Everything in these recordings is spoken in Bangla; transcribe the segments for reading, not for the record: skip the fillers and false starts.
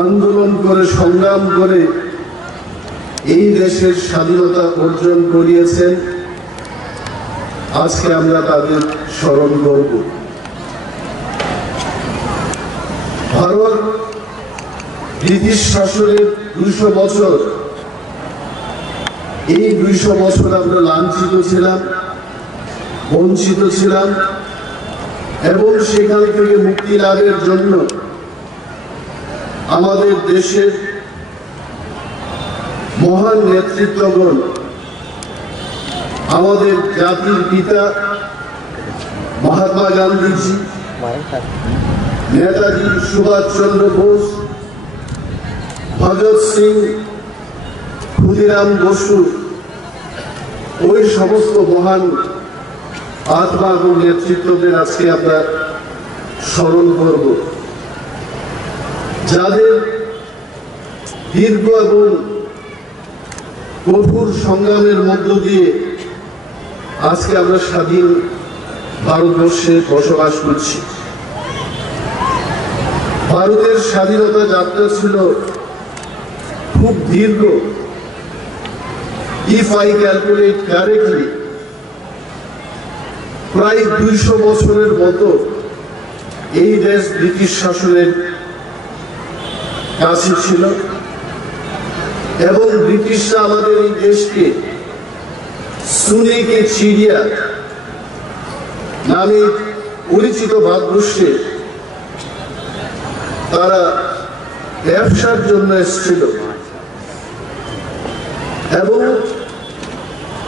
আন্দোলন করে সংগ্রাম করে এই দেশের স্বাধীনতা অর্জন করিয়েছেন। আজকে আমরা তাদের স্মরণ করব। ভারত ব্রিটিশ শাসনের 200 বছর, এই 200 বছর আমরা লাঞ্ছিত ছিলাম, বঞ্চিত ছিলাম, এবং সেখান থেকে মুক্তি লাভের জন্য আমাদের দেশের মহান নেতৃত্বগণ, আমাদের জাতির পিতা মহাত্মা গান্ধীজি, নেতাজি সুভাষচন্দ্র বোস, ভগৎ সিং, ক্ষুদিরাম বসু, ওই সমস্ত মহান আত্মা এবং নেতৃত্বদের আজকে আমরা স্মরণ করব, যাদের দীর্ঘ এবং কঠোর সংগ্রামের মধ্য দিয়ে আজকে আমরা স্বাধীন ভারতবর্ষে বসবাস করছি। ভারতের স্বাধীনতা যাত্রা ছিল খুব দীর্ঘ। ইফ আই ক্যালকুলেট কারেক্টলি, প্রায় 200 বছরের মতো এই দেশ ব্রিটিশ শাসনের কাছে ছিল, এবং ব্রিটিশরা আমাদের এই দেশকে সুনেকে চিড়িয়া নামে পরিচিত ভারতবর্ষে তারা ব্যবসার জন্য এসেছিল, এবং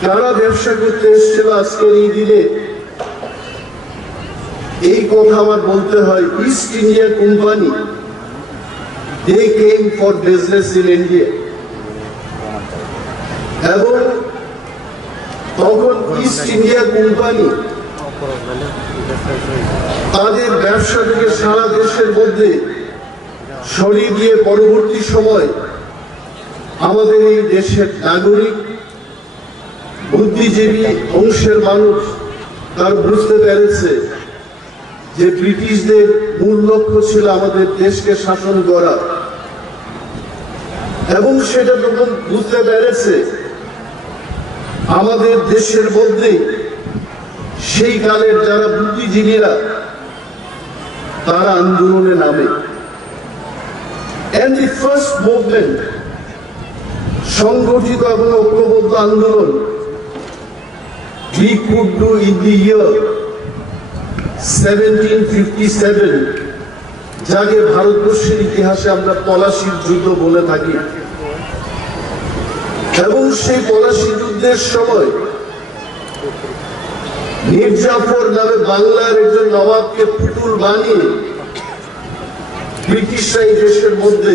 কারা ব্যবসা করতে এসেছিল আজকের এই দিনে এই কথা আমার বলতে হয়। East India company, they came for business in India, এবং তখন ইস্ট ইন্ডিয়া কোম্পানি তাদের ব্যবসাটাকে সারা দেশের মধ্যে ছড়িয়ে দিয়ে পরবর্তী সময় আমাদের এই দেশের নাগরিক বুদ্ধিজীবী অংশের মানুষ তার বুঝতে পেরেছে যে ব্রিটিশদের মূল লক্ষ্য ছিল আমাদের দেশকে শাসন করা, এবং সেটা যখন বুঝতে পেরেছে আমাদের দেশের মধ্যে সেই কালের যারা বুদ্ধিজীবীরা তারা আন্দোলনে নামে। And the first movement, সংগঠিত এবং ঐক্যবদ্ধ আন্দোলন, we could do in the year 1757, যাকে ভারতবর্ষের ইতিহাসে আমরা পলাশির যুদ্ধ বলে থাকি। এবং সেই পলাশি যুদ্ধের সময় মির্জাফর নামে বাংলার একজন নবাবকে পুতুল বানিয়ে ব্রিটিশরা এই দেশের মধ্যে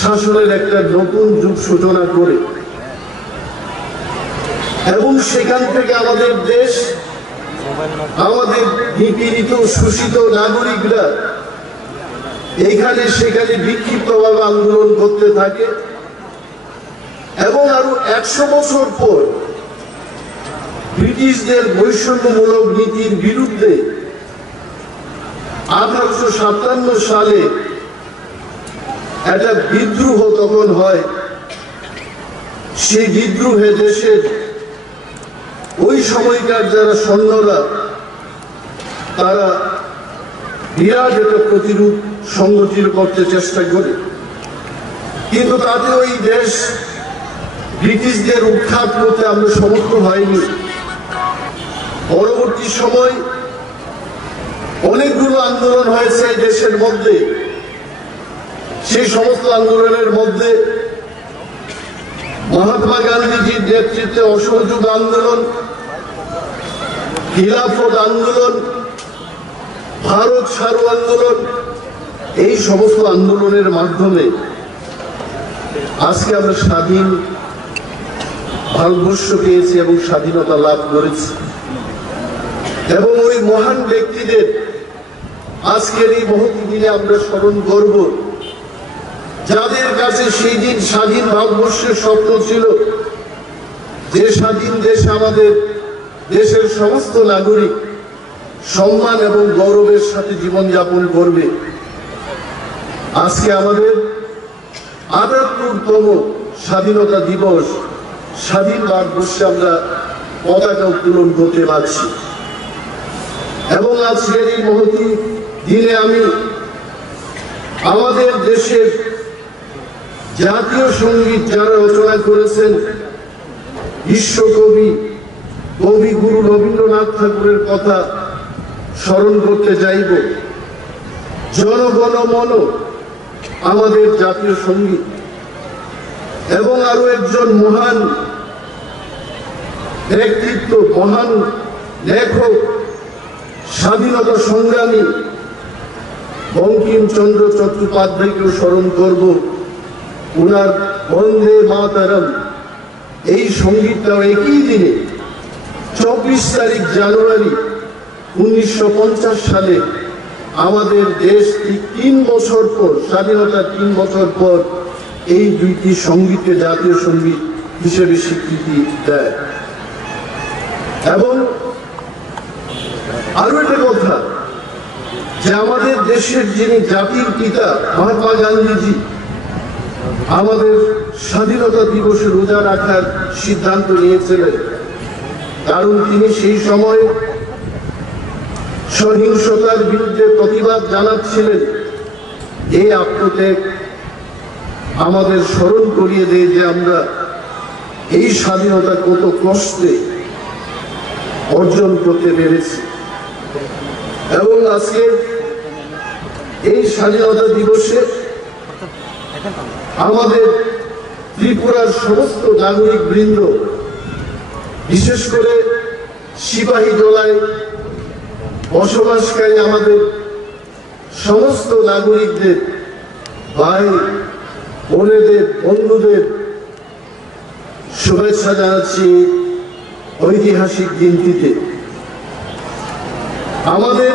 শাসনের একটা নতুন যুগ সূচনা করে, এবং সেখান থেকে আমাদের দেশ, আমাদের নিপীড়িত শোষিত নাগরিকরা এইখানে সেখানে বিক্ষিপ্তভাবে আন্দোলন করতে থাকে, এবং আরো 100 বছর পর ব্রিটিশদের বৈষম্যমূলক নীতির বিরুদ্ধে 1857 সালে একটা বিদ্রোহ তখন হয়। সেই বিদ্রোহে দেশের ওই সময়কার যারা সৈন্যরা তারা বিরাট একটা প্রতিরোধ সংগঠিত করতে চেষ্টা করে, কিন্তু তাতে ওই দেশ ব্রিটিশদের উৎখাত করতে আমরা সমর্থ হয়নি। পরবর্তী সময় অনেকগুলো আন্দোলন হয়েছে দেশের মধ্যে। সেই সমস্ত আন্দোলনের মধ্যে মহাত্মা গান্ধীজির নেতৃত্বে অসহযোগ আন্দোলন, খিলাফত আন্দোলন, ভারত ছাড়ো আন্দোলন, এই সমস্ত আন্দোলনের মাধ্যমে আজকে আমরা স্বাধীন ভারতবর্ষ পেয়েছি এবং স্বাধীনতা লাভ করেছি। এবং ওই মহান ব্যক্তিদের আজকের এই মহৎ দিনে আমরা স্মরণ করব, যাদের কাছে সেই দিন স্বাধীন ভারতবর্ষের স্বপ্ন ছিল যে স্বাধীন দেশ আমাদের দেশের সমস্ত নাগরিক সম্মান এবং গৌরবের সাথে জীবনযাপন করবে। আজকে আমাদের ৭৮তম স্বাধীনতা দিবস, স্বাধীন ভারতবর্ষে আমরা পতাকা উত্তোলন করতে পারছি। এবং আজকের এই মহতী দিনে আমি আমাদের দেশের জাতীয় সঙ্গীত যারা রচনা করেছেন বিশ্বকবি কবিগুরু রবীন্দ্রনাথ ঠাকুরের কথা স্মরণ করতে চাইব। জনগণ মন আমাদের জাতীয় সঙ্গীত। এবং আরো একজন মহান ব্যক্তিত্ব, মহান লেখক, স্বাধীনতা সংগ্রামী বঙ্কিমচন্দ্র চট্টোপাধ্যায়কেও স্মরণ করব। উনার বন্দে মাতরম এই সঙ্গীতটাও একই দিনে 24 তারিখ জানুয়ারি 1950 সালে আমাদের দেশ ঠিক 3 বছর পর, স্বাধীনতার 3 বছর পর এই দুইটি সঙ্গীতকে জাতীয় সঙ্গীত হিসেবে স্বীকৃতি দেয়। এবং আরো একটা কথা, যে আমাদের দেশের যিনি জাতির পিতা মহাত্মা গান্ধীজি আমাদের স্বাধীনতা দিবসে রোজা রাখার সিদ্ধান্ত নিয়েছিলেন, কারণ তিনি সেই সময় সহিংসতার বিরুদ্ধে প্রতিবাদ জানাচ্ছিলেন। এই আত্মত্যাগ আমাদের স্মরণ করিয়ে দেয় যে আমরা এই স্বাধীনতা কত কষ্টে অর্জন করতে পেরেছি। এবং আজকে এই স্বাধীনতা দিবসে আমাদের ত্রিপুরার সমস্ত নাগরিক বৃন্দ, বিশেষ করে সিপাহী জলায় বসবাসকারী আমাদের সমস্ত নাগরিকদের, ভাই বোনেদের, বন্ধুদের শুভেচ্ছা জানাচ্ছি ঐতিহাসিক দিনটিতে। আমাদের